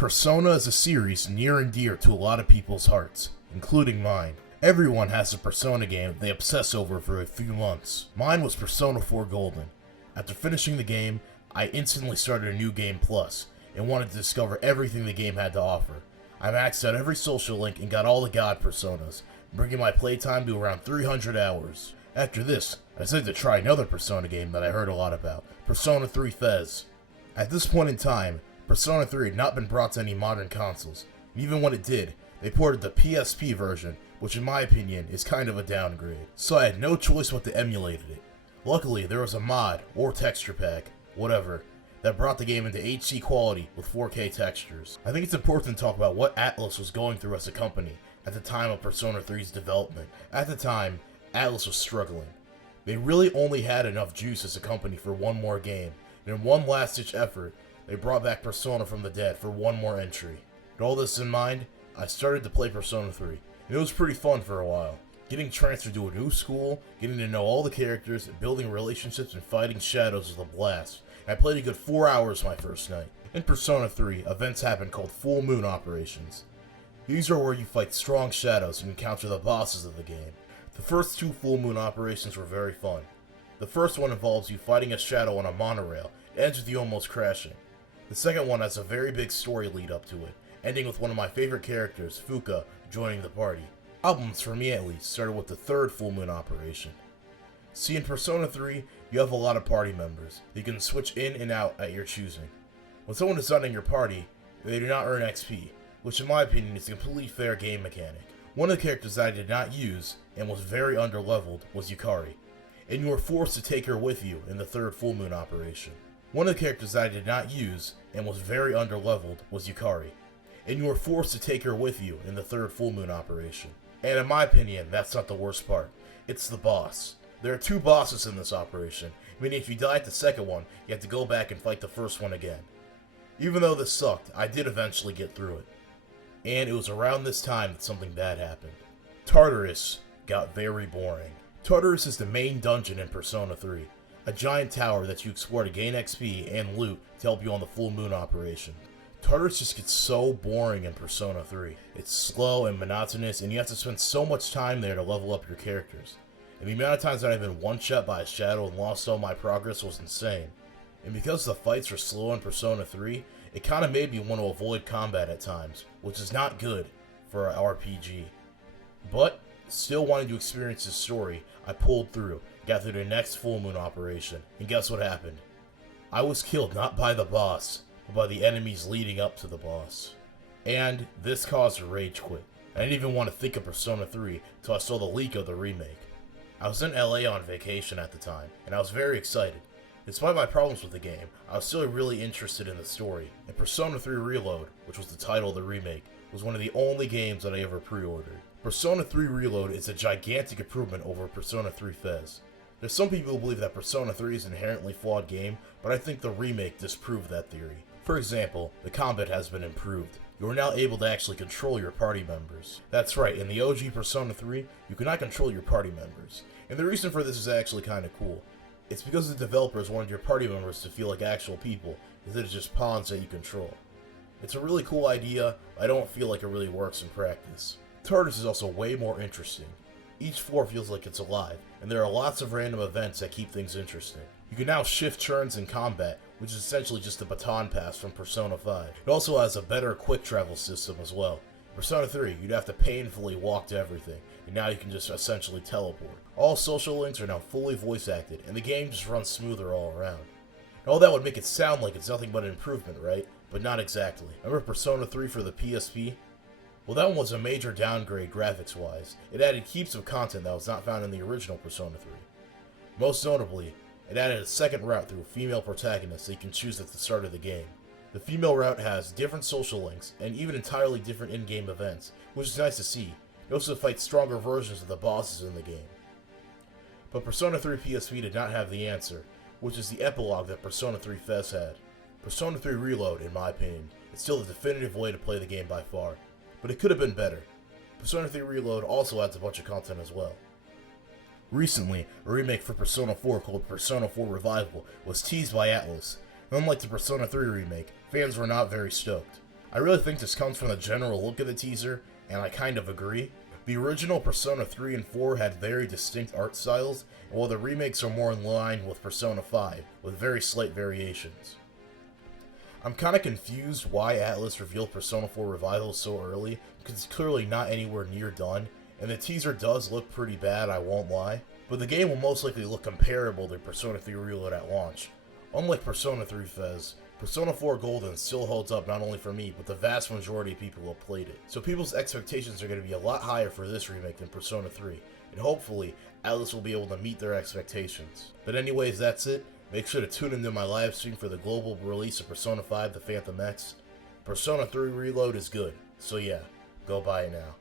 Persona is a series near and dear to a lot of people's hearts, including mine. Everyone has a Persona game they obsess over for a few months. Mine was Persona 4 Golden. After finishing the game, I instantly started a new game plus, and wanted to discover everything the game had to offer. I maxed out every social link and got all the god Personas, bringing my playtime to around 300 hours. After this, I decided to try another Persona game that I heard a lot about, Persona 3 FES. At this point in time, Persona 3 had not been brought to any modern consoles, and even when it did, they ported the PSP version, which in my opinion is kind of a downgrade. So I had no choice but to emulate it. Luckily, there was a mod, or texture pack, whatever, that brought the game into HD quality with 4K textures. I think it's important to talk about what Atlus was going through as a company at the time of Persona 3's development. At the time, Atlus was struggling. They really only had enough juice as a company for one more game, and in one last-ditch effort, they brought back Persona from the dead for one more entry. With all this in mind, I started to play Persona 3, and it was pretty fun for a while. Getting transferred to a new school, getting to know all the characters, building relationships, and fighting shadows was a blast. I played a good 4 hours my first night. In Persona 3, events happen called full moon operations. These are where you fight strong shadows and encounter the bosses of the game. The first two full moon operations were very fun. The first one involves you fighting a shadow on a monorail. It ends with you almost crashing. The second one has a very big story lead up to it, ending with one of my favorite characters, Fuka, joining the party. Problems, for me at least, started with the third full moon operation. See, in Persona 3, you have a lot of party members. You can switch in and out at your choosing. When someone is not in your party, they do not earn XP, which in my opinion is a completely fair game mechanic. One of the characters that I did not use, and was very underleveled, was Yukari, and you were forced to take her with you in the third full moon operation. One of the characters that I did not use, and was very underleveled, was Yukari, and you were forced to take her with you in the third full moon operation. And in my opinion, that's not the worst part. It's the boss. There are two bosses in this operation, meaning if you die at the second one, you have to go back and fight the first one again. Even though this sucked, I did eventually get through it. And it was around this time that something bad happened. Tartarus got very boring. Tartarus is the main dungeon in Persona 3, a giant tower that you explore to gain XP and loot to help you on the full moon operation. Tartarus just gets so boring in Persona 3. It's slow and monotonous, and you have to spend so much time there to level up your characters. And the amount of times that I've been one-shot by a shadow and lost all my progress was insane. And because the fights are slow in Persona 3, it kinda made me want to avoid combat at times, which is not good for an RPG. But, still wanting to experience the story, I pulled through, got through the next full moon operation, and guess what happened? I was killed not by the boss, but by the enemies leading up to the boss. And this caused a rage quit. I didn't even want to think of Persona 3 until I saw the leak of the remake. I was in LA on vacation at the time, and I was very excited. Despite my problems with the game, I was still really interested in the story, and Persona 3 Reload, which was the title of the remake, was one of the only games that I ever pre-ordered. Persona 3 Reload is a gigantic improvement over Persona 3 FES. There's some people who believe that Persona 3 is an inherently flawed game, but I think the remake disproved that theory. For example, the combat has been improved. You are now able to actually control your party members. That's right, in the OG Persona 3, you cannot control your party members. And the reason for this is actually kinda cool. It's because the developers wanted your party members to feel like actual people, instead of just pawns that you control. It's a really cool idea, but I don't feel like it really works in practice. Tartarus is also way more interesting. Each floor feels like it's alive, and there are lots of random events that keep things interesting. You can now shift turns in combat, which is essentially just a baton pass from Persona 5. It also has a better quick travel system as well. In Persona 3, you'd have to painfully walk to everything, and now you can just essentially teleport. All social links are now fully voice acted, and the game just runs smoother all around. And all that would make it sound like it's nothing but an improvement, right? But not exactly. Remember Persona 3 for the PSP? Well, that one was a major downgrade graphics-wise. It added heaps of content that was not found in the original Persona 3. Most notably, it added a second route through a female protagonist that you can choose at the start of the game. The female route has different social links, and even entirely different in-game events, which is nice to see. You also fight stronger versions of the bosses in the game. But Persona 3 PSP did not have the answer, which is the epilogue that Persona 3 FES had. Persona 3 Reload, in my opinion, is still the definitive way to play the game by far, but it could have been better. Persona 3 Reload also adds a bunch of content as well. Recently, a remake for Persona 4 called Persona 4 Revival was teased by Atlus. Unlike the Persona 3 remake, fans were not very stoked. I really think this comes from the general look of the teaser, and I kind of agree. The original Persona 3 and 4 had very distinct art styles, while the remakes are more in line with Persona 5, with very slight variations. I'm kinda confused why Atlus revealed Persona 4 Revival so early, because it's clearly not anywhere near done, and the teaser does look pretty bad, I won't lie, but the game will most likely look comparable to Persona 3 Reload at launch. Unlike Persona 3 FES, Persona 4 Golden still holds up not only for me, but the vast majority of people who have played it. So people's expectations are going to be a lot higher for this remake than Persona 3, and hopefully, Atlus will be able to meet their expectations. But anyways, that's it. Make sure to tune into my live stream for the global release of Persona 5 The Phantom X. Persona 3 Reload is good, so yeah, go buy it now.